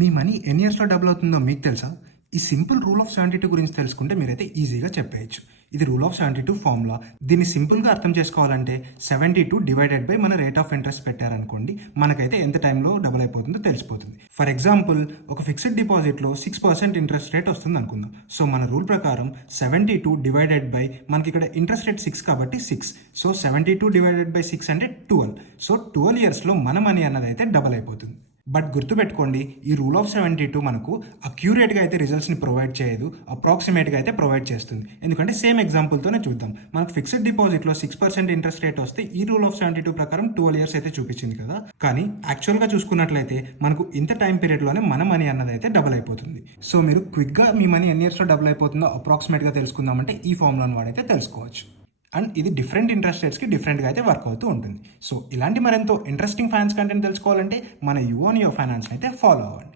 మీ money ఎన్ని ఇయర్స్లో double అవుతుందో మీకు తెలుసా? ఈ సింపుల్ రూల్ ఆఫ్ 72 గురించి తెలుసుకుంటే మీరైతే ఈజీగా చెప్పేయచ్చు. ఇది రూల్ ఆఫ్ 72 ఫార్ములా. దీన్ని సింపుల్గా అర్థం చేసుకోవాలంటే 72 డివైడెడ్ బై మన రేట్ ఆఫ్ ఇంట్రెస్ట్ పెట్టారనుకోండి, మనకైతే ఎంత టైంలో డబుల్ అయిపోతుందో తెలిసిపోతుంది. ఫర్ ఎగ్జాంపుల్, ఒక ఫిక్స్డ్ డిపాజిట్లో 6% ఇంట్రెస్ట్ రేట్ వస్తుంది అనుకుందాం. సో మన రూల్ ప్రకారం 72 డివైడెడ్ బై మనకి ఇక్కడ ఇంట్రెస్ట్ రేట్ 6 కాబట్టి 6. సో 72 డివైడెడ్ బై 6 అంటే 12. సో 12 ఇయర్స్లో మన మనీ అన్నది అయితే డబుల్ అయిపోతుంది. బట్ గుర్తుపెట్టుకోండి, ఈ రూల్ ఆఫ్ 72 మనకు అక్యూరేట్గా అయితే రిజల్ట్స్ని ప్రొవైడ్ చేయదు, అప్రాక్సిమేట్గా అయితే ప్రొవైడ్ చేస్తుంది. ఎందుకంటే సేమ్ ఎగ్జాంపుల్తోనే చూద్దాం. మనకు ఫిక్స్డ్ డిపాజిట్లో 6% ఇంట్రెస్ట్ రేట్ వస్తే ఈ రూల్ ఆఫ్ 72 ప్రకారం 12 ఇయర్స్ అయితే చూపించింది కదా. కానీ యాక్చువల్గా చూసుకున్నట్లయితే మనకు ఇంత టైం పీరియడ్లోనే మన మనీ అన్నది అయితే డబుల్ అయిపోతుంది. సో మీరు క్విక్గా మీ మనీ ఎన్ని ఇయర్స్లో డబుల్ అయిపోతుందో అప్రాక్సిమేట్గా తెలుసుకుందామంటే ఈ ఫార్ములాను వాడైతే తెలుసుకోవచ్చు. అండ్ ఇది డిఫరెంట్ ఇంట్రెస్ట్ రేట్స్కి డిఫరెంట్గా అయితే వర్క్ అవుతూ ఉంటుంది. సో ఇలాంటి మరెంతో ఇంట్రెస్టింగ్ ఫైనాన్స్ కంటెంట్ తెలుసుకోవాలంటే మన యూ ఆన్ యువర్ ఫైనాన్స్ అయితే ఫాలో అవ్వండి.